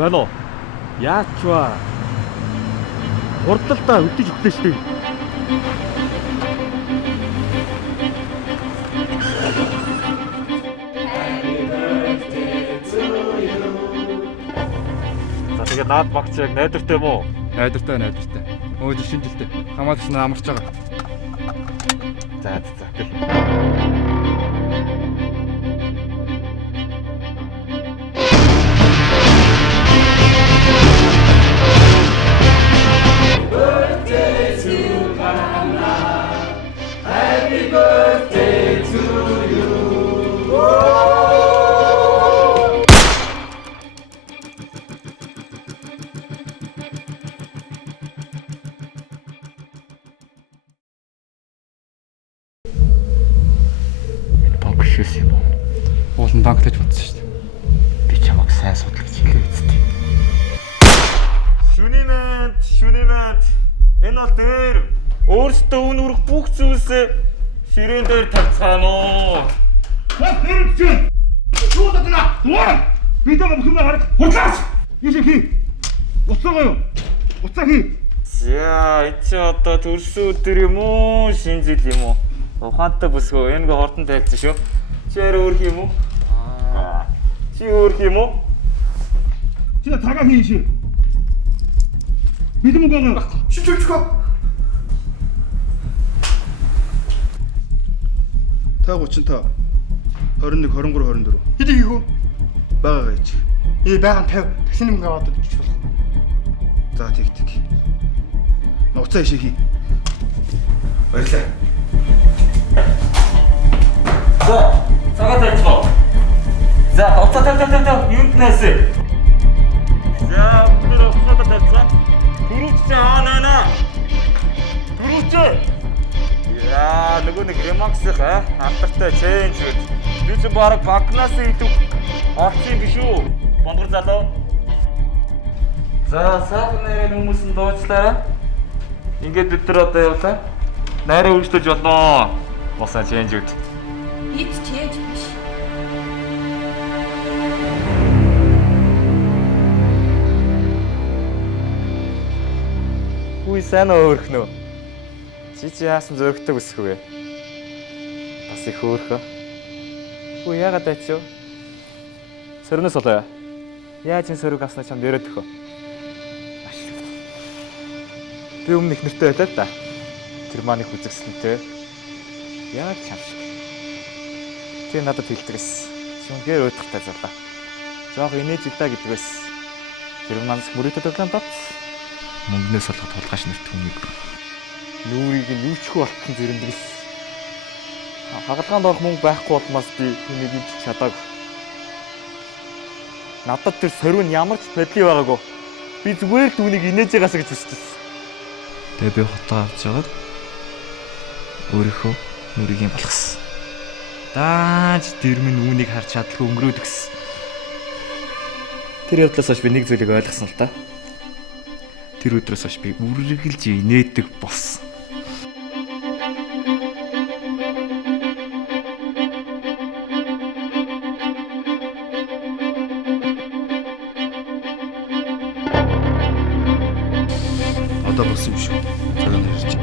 Байна уу? Яач вэ? Хурдталтаа өдөж өглөө шүү дээ. За тэгээд наад багч яг найдвартай юм уу? Найдвартай. Өөдөр шинэ жилдээ хамаалагч нь амарч байгаа. За. Богшээс юм уу? Уулын банк гэж бодсон шүү дээ. Би чамайг сайн судалж хэлээ үсттэй. Шүниймэнд. Энэ бол дээр өөрсдөө үн үрэх бүх зүйлсээ ширээн дээр тавьцгаана уу? Wat herif için? Şu odasına! Duvar! Bir daha bakımda hareket. Uçak! Yeşil Уцаа гоё. Уцаа хий. За, эцээ одоо төрсөн өдөр юм уу? Шинэ жил юм уу? Ухаантай бүсгөө. Энэгээ хортон тавьчих шүү. Чи арай өөрх юм уу? Чи өөрх юм уу? Чи цагаа хий шин. Бид мөнгө байгаа. Шүчүчгөө. Та 35 21 23 24 Хэдий хийх үү? байгаа гэж. Байгаа 50. Таксины мөнгө аваад өгч болох. За тэг. Уцаа ишээ хий. Баярлалаа. За, цагаа тавьчихоо. За, уцаа тавь. Юунд нэсэ? За, өндөр уцаа тавьчихсан. Түрүүч наа. Түрүүч. Яа, нөгөө нэг ремаксих хамтартай чейнж үү. Би ч баг банкнаас идэх орчин биш үү? Бонгор залуу. За, сайхан нэрийн хүмүүс нь дуучлаарай. Ингээд бид нар одоо явлаа. Найраа өөрчлөж болно. Босаа чейнж үү. Эд чээж биш. Хүй сайн өөрхнөө. Чи яасан зөрөгтэй өсөх вэ? Бас их өөрхөө. Хүй яагаад байцгаа? Сөрнөөс болоо. Яаж энэ сөрөг авснаа чамд яриад өгөө. Би өмнө их нэртэй байлаа да. Тэр маань их үзэгсэлнтэй. Яг чам шиг. Тэр надад хэлдэгс. Сүнгээр өөдөртэй зарлаа. Жоох инээж илдаа гэдгээс. Тэр маань мөрөдөд өглөө дот. Мөнгнөөс олгох тулгааш нэрт хүнийг. Нүрийг нь юучгүй болтон зэрэмдэгс. Хагалгаанд орох мөнгө байхгүй болмоос би түүнийг имч чадаагүй. Надад тэр сорив нь ямар ч бодлоо байгаагүй. Би зүгээр түүнийг инээж байгаас гэж хүсчихсэн. Тэгээ би хотоо авч жагаад өөрийнхөө нүрийг болгосон. Дааж тэр минь үүнийг харж чадлагүй өнгөрөөд гисэн. Тэр явдлаас хойш би нэг зүйлийг ойлгосон л та. Тэр өдрөөс хойш би үргэлж инээдэг болсон. Одоо болсон юм шүү. Цагаан хэрч.